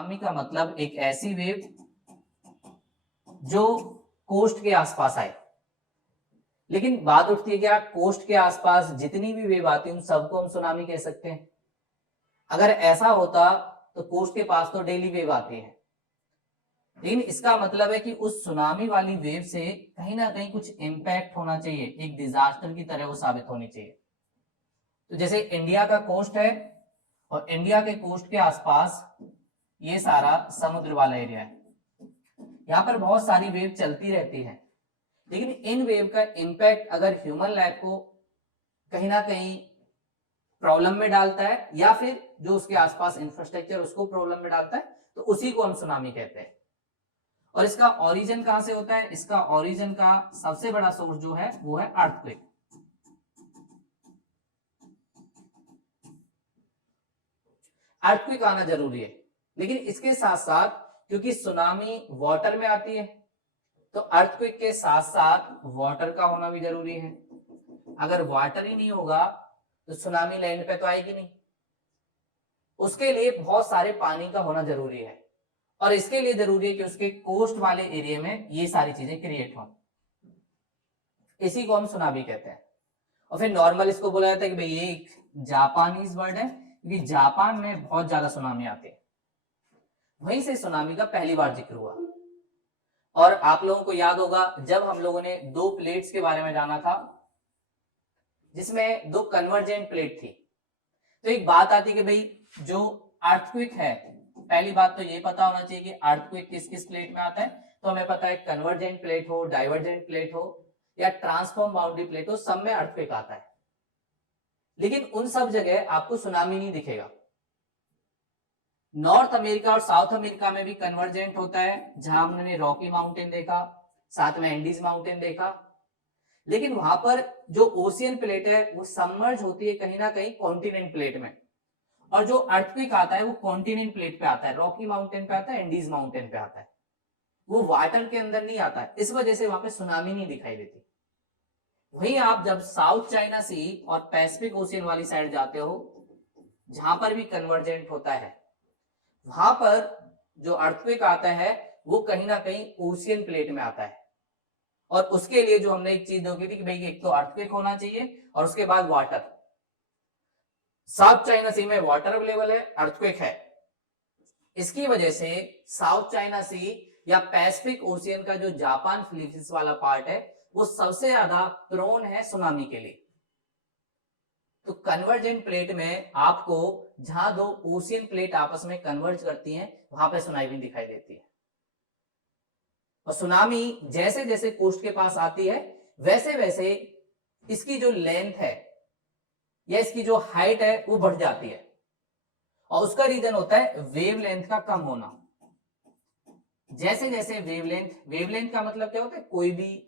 Tsunami का मतलब एक ऐसी वेव जो कोस्ट के आसपास आए। लेकिन बात उठती है क्या कोस्ट के आसपास जितनी भी वेव आती है उन सबको हम सुनामी कह सकते हैं? अगर ऐसा होता तो कोस्ट के पास तो डेली वेव आती है, लेकिन इसका मतलब है कि उस सुनामी वाली वेव से कहीं ना कहीं कुछ इंपैक्ट होना चाहिए, एक डिजास्टर की तरह वो साबित होनी चाहिए। तो जैसे इंडिया का कोस्ट है और इंडिया के कोस्ट के आसपास ये सारा समुद्र वाला एरिया है, यहाँ पर बहुत सारी वेव चलती रहती है, लेकिन इन वेव का इंपैक्ट अगर ह्यूमन लाइफ को कहीं ना कहीं प्रॉब्लम में डालता है या फिर जो उसके आसपास इंफ्रास्ट्रक्चर उसको प्रॉब्लम में डालता है, तो उसी को हम सुनामी कहते हैं। और इसका ओरिजिन कहां से होता है? इसका ओरिजिन का सबसे बड़ा सोर्स जो है वो है अर्थक्वेक। अर्थक्वेक आना जरूरी है, लेकिन इसके साथ साथ क्योंकि सुनामी वाटर में आती है तो अर्थक्वेक के साथ साथ वाटर का होना भी जरूरी है। अगर वाटर ही नहीं होगा तो सुनामी लैंड पे तो आएगी नहीं, उसके लिए बहुत सारे पानी का होना जरूरी है, और इसके लिए जरूरी है कि उसके कोस्ट वाले एरिया में ये सारी चीजें क्रिएट हो, इसी को हम सुनामी कहते हैं। और फिर नॉर्मल इसको बोला जाता है कि भाई ये एक जापानीज वर्ड है, क्योंकि जापान में बहुत ज्यादा सुनामी आती है, वहीं से सुनामी का पहली बार जिक्र हुआ। और आप लोगों को याद होगा जब हम लोगों ने दो प्लेट्स के बारे में जाना था जिसमें दो कन्वर्जेंट प्लेट थी, तो एक बात आती कि भाई जो अर्थक्वेक है, पहली बात तो ये पता होना चाहिए कि अर्थक्वेक किस किस प्लेट में आता है। तो हमें पता है कन्वर्जेंट प्लेट हो, डाइवर्जेंट प्लेट हो या ट्रांसफॉर्म बाउंड्री प्लेट हो, सब में अर्थक्वेक आता है, लेकिन उन सब जगह आपको सुनामी नहीं दिखेगा। नॉर्थ अमेरिका और साउथ अमेरिका में भी कन्वर्जेंट होता है, जहां हमने रॉकी माउंटेन देखा, साथ में एंडीज माउंटेन देखा, लेकिन वहां पर जो ओशियन प्लेट है वो सबमर्ज होती है कहीं ना कहीं कॉन्टिनेंट प्लेट में, और जो अर्थक्वेक आता है वो कॉन्टिनेंट प्लेट पे आता है, रॉकी माउंटेन पे आता है, एंडीज माउंटेन पे आता है, वो वाटर के अंदर नहीं आता है, इस वजह से वहां पे सुनामी नहीं दिखाई देती। वहीं आप जब साउथ चाइना सी और पैसिफिक ओशियन वाली साइड जाते हो जहां पर भी कन्वर्जेंट होता है, वहां पर जो अर्थक्वेक आता है वो कहीं ना कहीं ओशियन प्लेट में आता है, और उसके लिए जो हमने एक चीज देखी थी कि भाई एक तो अर्थक्वेक होना चाहिए और उसके बाद वाटर। साउथ चाइना सी में वाटर अवेलेबल है, अर्थक्वेक है, इसकी वजह से साउथ चाइना सी या पैसिफिक ओशियन का जो जापान फिलीपींस वाला पार्ट है वो सबसे ज्यादा प्रोन है सुनामी के लिए। तो कन्वर्जेंट प्लेट में आपको जहां दो ओशियन प्लेट आपस में कन्वर्ज करती हैं वहां पे सुनामी दिखाई देती है। और सुनामी जैसे जैसे कोस्ट के पास आती है वैसे वैसे इसकी जो लेंथ है या इसकी जो हाइट है वो बढ़ जाती है, और उसका रीजन होता है वेवलेंथ का कम होना। जैसे जैसे वेवलेंथ का मतलब क्या होता है? कोई भी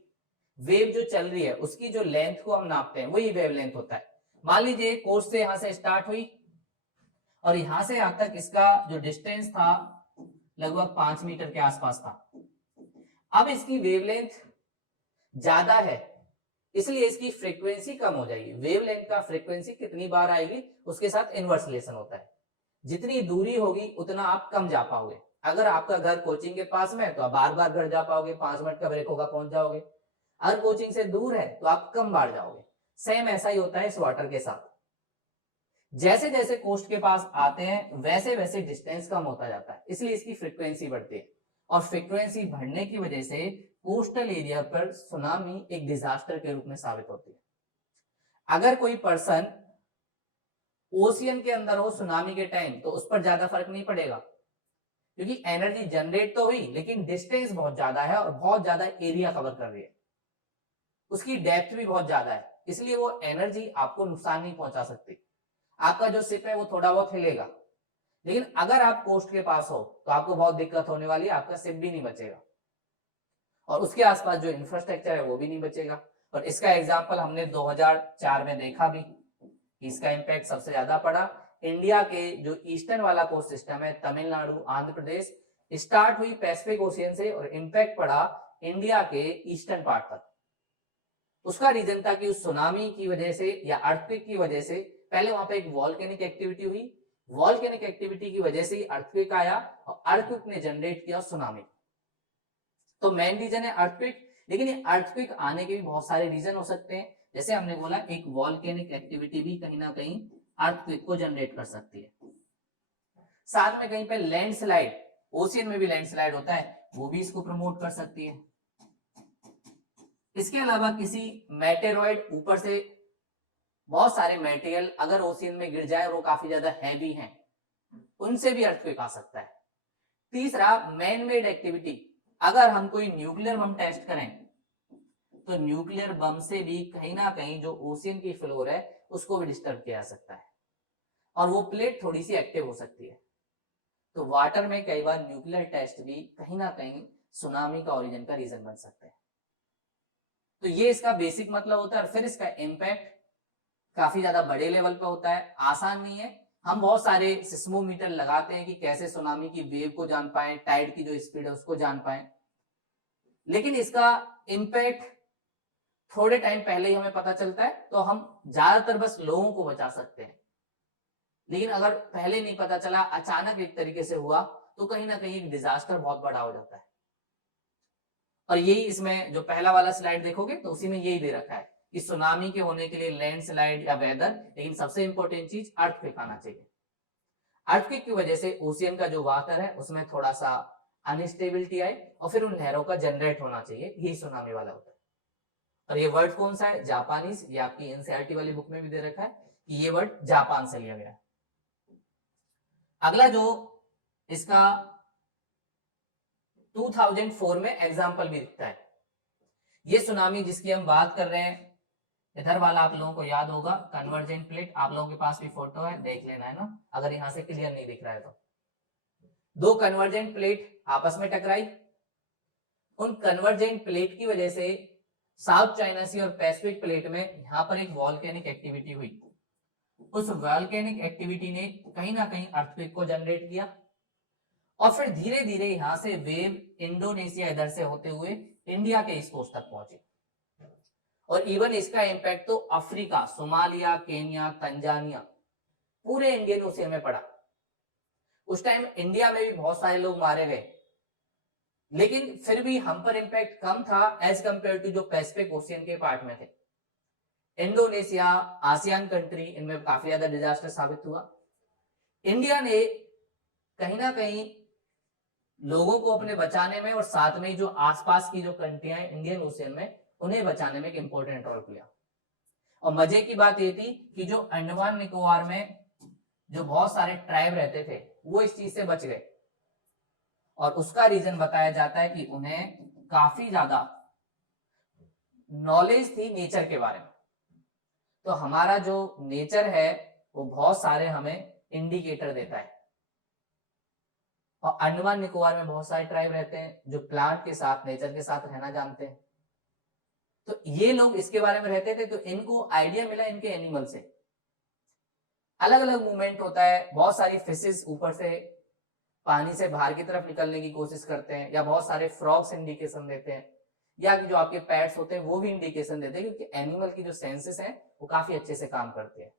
वेव जो चल रही है उसकी जो लेंथ को हम नापते हैं वही वेवलेंथ होता है। मान लीजिए कोस्ट से यहां से स्टार्ट हुई और यहां से यहां तक इसका जो डिस्टेंस था लगभग 5 मीटर के आसपास था। अब इसकी वेवलेंथ ज्यादा है इसलिए इसकी फ्रीक्वेंसी कम हो जाएगी। वेवलेंथ का फ्रीक्वेंसी कितनी बार आएगी उसके साथ इनवर्स रिलेशन होता है, जितनी दूरी होगी उतना आप कम जा पाओगे। अगर आपका घर कोचिंग के पास में है तो आप बार बार घर जा पाओगे, 5 मिनट का ब्रेक होगा पहुंच जाओगे। अगर कोचिंग से दूर है तो आप कम बार जाओगे। सेम ऐसा ही होता है इस वाटर के साथ, जैसे जैसे कोस्ट के पास आते हैं वैसे वैसे डिस्टेंस कम होता जाता है, इसलिए इसकी फ्रीक्वेंसी बढ़ती है, और फ्रीक्वेंसी बढ़ने की वजह से कोस्टल एरिया पर सुनामी एक डिजास्टर के रूप में साबित होती है। अगर कोई पर्सन ओशियन के अंदर हो सुनामी के टाइम तो उस पर ज्यादा फर्क नहीं पड़ेगा, क्योंकि एनर्जी जनरेट तो हुई लेकिन डिस्टेंस बहुत ज्यादा है और बहुत ज्यादा एरिया कवर कर रही है, उसकी डेप्थ भी बहुत ज्यादा है, इसलिए वो एनर्जी आपको नुकसान नहीं पहुंचा सकती। आपका जो शिप है वो थोड़ा बहुत हिलेगा, लेकिन अगर आप कोस्ट के पास हो तो आपको बहुत दिक्कत होने वाली है, आपका शिप भी नहीं बचेगा और उसके आसपास जो इंफ्रास्ट्रक्चर है वो भी नहीं बचेगा। और इसका एग्जांपल हमने 2004 में देखा भी, इसका इंपैक्ट सबसे ज्यादा पड़ा इंडिया के जो ईस्टर्न वाला कोस्ट सिस्टम है, तमिलनाडु, आंध्र प्रदेश, स्टार्ट हुई पैसिफिक ओशियन से और इंपैक्ट पड़ा इंडिया के ईस्टर्न पार्ट तक। उसका रीजन था कि उस सुनामी की वजह से या अर्थक्वेक की वजह से पहले वहां पे एक वॉल्केनिक एक्टिविटी हुई, वॉल्केनिक एक्टिविटी की वजह से ही अर्थक्वेक आया और अर्थक्वेक ने जनरेट किया सुनामी। तो मेन रीजन है अर्थक्वेक, लेकिन ये अर्थक्वेक आने के भी बहुत सारे रीजन हो सकते हैं। जैसे हमने बोला एक वॉल्केनिक एक्टिविटी भी कहीं ना कहीं अर्थक्वेक को जनरेट कर सकती है। साथ में कहीं पे लैंडस्लाइड, ओशियन में भी लैंडस्लाइड होता है, वो भी इसको प्रमोट कर सकती है। इसके अलावा किसी मेटेरॉइड ऊपर से बहुत सारे मटेरियल अगर ओशियन में गिर जाए और वो काफी ज्यादा हैवी हैं, उनसे भी अर्थक्वेक आ सकता है। तीसरा मैन मेड एक्टिविटी, अगर हम कोई न्यूक्लियर बम टेस्ट करें तो न्यूक्लियर बम से भी कहीं ना कहीं जो ओशियन की फ्लोर है उसको भी डिस्टर्ब किया जा सकता है और वो प्लेट थोड़ी सी एक्टिव हो सकती है। तो वाटर में कई बार न्यूक्लियर टेस्ट भी कहीं ना कहीं सुनामी का ओरिजिन का रीजन बन सकते हैं। तो ये इसका बेसिक मतलब होता है। और फिर इसका इम्पैक्ट काफी ज्यादा बड़े लेवल पे होता है, आसान नहीं है। हम बहुत सारे सिस्मोमीटर लगाते हैं कि कैसे सुनामी की वेव को जान पाए, टाइड की जो स्पीड है उसको जान पाए, लेकिन इसका इम्पैक्ट थोड़े टाइम पहले ही हमें पता चलता है तो हम ज्यादातर बस लोगों को बचा सकते हैं। लेकिन अगर पहले नहीं पता चला, अचानक एक तरीके से हुआ, तो कहीं ना कहीं एक डिजास्टर बहुत बड़ा हो जाता है। और यही इसमें जो पहला वाला स्लाइड देखोगे तो उसी में यही दे रखा है कि सुनामी के होने के लिए लैंडस्लाइड या वेदर, लेकिन सबसे इंपॉर्टेंट चीज अर्थक्वेक आना चाहिए। अर्थक्वेक की वजह से ओशियन का जो वाटर है उसमें थोड़ा सा अनस्टेबिलिटी आए और फिर उन लहरों का जनरेट होना चाहिए, यही सुनामी वाला होता है। और ये वर्ड कौन सा है? जापानीज। ये आपकी एनसीईआरटी वाली बुक में भी दे रखा है कि ये वर्ड जापान से लिया गया है। अगला जो इसका 2004 में एग्जाम्पल भी दिखता है, ये सुनामी जिसकी हम बात कर रहे हैं, इधर वाला आप लोगों को याद होगा कन्वर्जेंट प्लेट, आप लोगों के पास भी फोटो है, देख लेना है ना अगर यहां से क्लियर नहीं दिख रहा है तो। दो कन्वर्जेंट प्लेट आपस में टकराई, उन कन्वर्जेंट प्लेट की वजह से साउथ चाइना सी और पैसिफिक प्लेट में यहां पर एक वॉल्केनिक एक्टिविटी हुई। उस वॉल्केनिक एक्टिविटी ने कहीं ना कहीं अर्थक्वेक को जनरेट किया और फिर धीरे धीरे यहां से वेव इंडोनेशिया इधर से होते हुए इंडिया के इस कोस्ट तक पहुंची। और इवन इसका इम्पैक्ट तो अफ्रीका, सोमालिया, केन्या, तंजानिया, पूरे इंडियन ओशियन में पड़ा। उस टाइम इंडिया में भी बहुत सारे लोग मारे गए, लेकिन फिर भी हम पर इम्पैक्ट कम था एज कंपेयर टू जो पैसिफिक ओशियन के पार्ट में थे। इंडोनेशिया, आसियान कंट्री, इनमें काफी ज्यादा डिजास्टर साबित हुआ। इंडिया ने कहीं ना कहीं लोगों को अपने बचाने में और साथ में जो आसपास की जो कंट्रियां हैं इंडियन ओशियन में, उन्हें बचाने में एक इंपॉर्टेंट रोल किया। और मजे की बात ये थी कि जो अंडमान निकोबार में जो बहुत सारे ट्राइब रहते थे वो इस चीज से बच गए और उसका रीजन बताया जाता है कि उन्हें काफी ज्यादा नॉलेज थी नेचर के बारे में। तो हमारा जो नेचर है वो बहुत सारे हमें इंडिकेटर देता है। और अंडमान निकोबार में बहुत सारे ट्राइब रहते हैं जो प्लांट के साथ, नेचर के साथ रहना जानते हैं। तो ये लोग इसके बारे में रहते थे, तो इनको आइडिया मिला इनके एनिमल से। अलग अलग मूवमेंट होता है, बहुत सारी फिशेस ऊपर से पानी से बाहर की तरफ निकलने की कोशिश करते हैं, या बहुत सारे फ्रॉग्स इंडिकेशन देते हैं, या कि जो आपके पैट्स होते हैं वो भी इंडिकेशन देते हैं, क्योंकि एनिमल की जो सेंसेस हैं वो काफी अच्छे से काम करते हैं।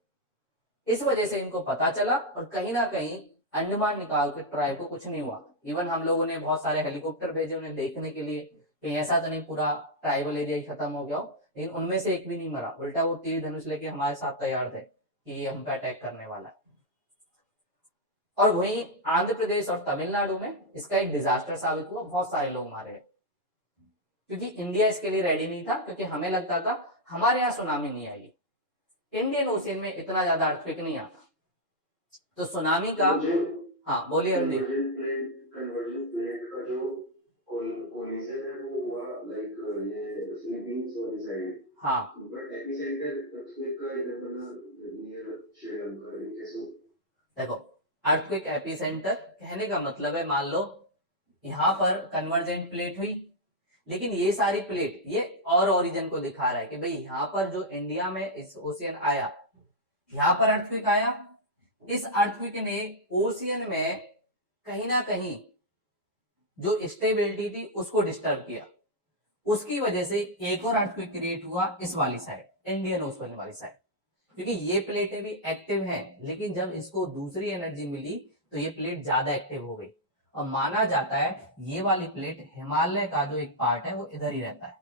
इस वजह से इनको पता चला और कहीं ना कहीं अंडमान निकोबार के ट्राइब को कुछ नहीं हुआ। इवन हम लोगों ने बहुत सारे हेलीकॉप्टर भेजे उन्हें देखने के लिए, कहीं ऐसा तो नहीं पूरा ट्राइबल एरिया ही खत्म हो गया हो, लेकिन उनमें से एक भी नहीं मरा। उल्टा वो तीर धनुष लेके हमारे साथ तैयार थे कि ये हम पे अटैक करने वाला है। और वहीं आंध्र प्रदेश और तमिलनाडु में इसका एक डिजास्टर साबित हुआ, बहुत सारे लोग मारे गए, क्योंकि इंडिया इसके लिए रेडी नहीं था। क्योंकि हमें लगता था हमारे यहाँ सुनामी नहीं आएगी, इंडियन ओशियन में इतना ज्यादा अर्थक्वेक नहीं आता। तो सुनामी का, हाँ बोलिए रणदीप। कन्वर्जेंट प्लेट का जो कोलिजन है वो हुआ लाइक ये फिलीपींस वाली साइड, हाँ बट एपिसेंटर अर्थक्वेक का इधर बना नियर श्रीलंका इन केस। देखो, अर्थक्वेक एपिसेंटर कहने का मतलब है, मान लो यहां पर कन्वर्जेंट प्लेट हुई, लेकिन ये सारी प्लेट ये और ओरिजिन को दिखा रहा है कि भाई यहाँ पर जो इंडिया में इस ओशियन आया, यहाँ पर अर्थक्वेक आया, इस अर्थक्वेक ने ओशियन में कहीं ना कहीं जो स्टेबिलिटी थी उसको डिस्टर्ब किया। उसकी वजह से एक और अर्थक्वेक क्रिएट हुआ इस वाली साइड, इंडियन ओशियन वाली साइड। क्योंकि ये प्लेटें भी एक्टिव हैं, लेकिन जब इसको दूसरी एनर्जी मिली तो ये प्लेट ज्यादा एक्टिव हो गई। और माना जाता है ये वाली प्लेट हिमालय का जो एक पार्ट है वो इधर ही रहता है,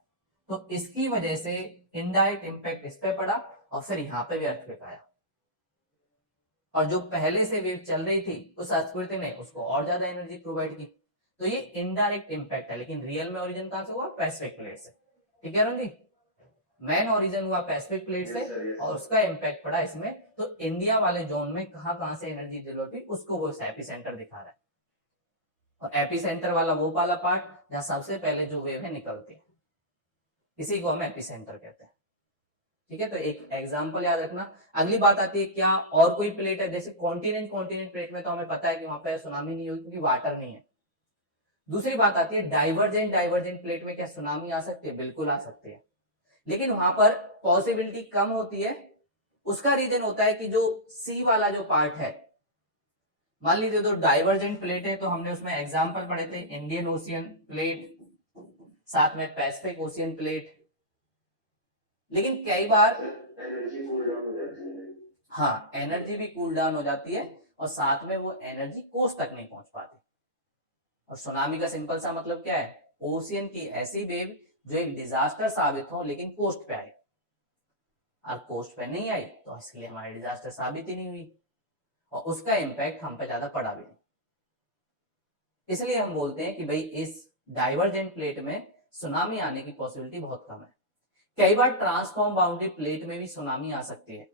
तो इसकी वजह से इनडायरेक्ट इंपैक्ट इस पे पड़ा और फिर यहाँ पे भी अर्थक्वेक आया। और जो पहले से वेव चल रही थी उस आकृति ने उसको और ज्यादा एनर्जी प्रोवाइड की, तो ये इनडायरेक्ट इंपैक्ट है। लेकिन रियल में ओरिजिन कहां से हुआ? पैसिफिक प्लेट से। ठीक है जी, मेन ओरिजिन हुआ पैसिफिक प्लेट से और उसका इंपैक्ट पड़ा इसमें। तो इंडिया वाले जोन में कहां से एनर्जी डेवलप हुई उसको वो एपी सेंटर दिखा रहा है। और एपी सेंटर वाला वो वाला पार्ट जहां सबसे पहले जो वेव है निकलती है, इसी को हम एपी सेंटर कहते हैं। ठीक है, तो एक एग्जांपल याद रखना। अगली बात आती है क्या और कोई प्लेट है, जैसे कॉन्टिनेंट प्लेट में तो हमें पता है कि वहां पे सुनामी नहीं होगी क्योंकि वाटर नहीं है। दूसरी बात आती है डाइवर्जेंट प्लेट में क्या सुनामी आ सकती है? बिल्कुल आ सकती है, लेकिन वहां पर पॉसिबिलिटी कम होती है। उसका रीजन होता है कि जो सी वाला जो पार्ट है, मान लीजिए तो डाइवर्जेंट प्लेट है, तो हमने उसमें एग्जांपल पढ़े थे इंडियन ओशियन प्लेट, साथ में पैसिफिक ओशियन प्लेट। लेकिन कई बार एनर्जी कूल डाउन हो जाती है। हाँ, एनर्जी भी कूल डाउन हो जाती है और साथ में वो एनर्जी कोस्ट तक नहीं पहुंच पाती। और सुनामी का सिंपल सा मतलब क्या है? ओशियन की ऐसी वेव जो एक डिजास्टर साबित हो लेकिन कोस्ट पे आए। और कोस्ट पे नहीं आई तो इसलिए हमारी डिजास्टर साबित ही नहीं हुई और उसका इंपैक्ट हम पे ज्यादा पड़ा भी नहीं। इसलिए हम बोलते हैं कि भाई इस डाइवर्जेंट प्लेट में सुनामी आने की पॉसिबिलिटी बहुत कम है। कई बार ट्रांसफॉर्म बाउंड्री प्लेट में भी सुनामी आ सकती है,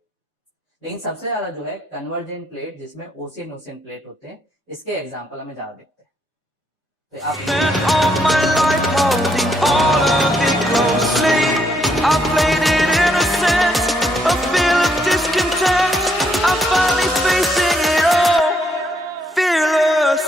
लेकिन सबसे ज्यादा जो है कन्वर्जेंट प्लेट जिसमें ओशियन प्लेट होते हैं, इसके एग्जांपल हमें ज्यादा देखते हैं। तो आप all my life holding all of it closely. I played it innocent, a feel of discontent. I'm finally facing it all, fearless.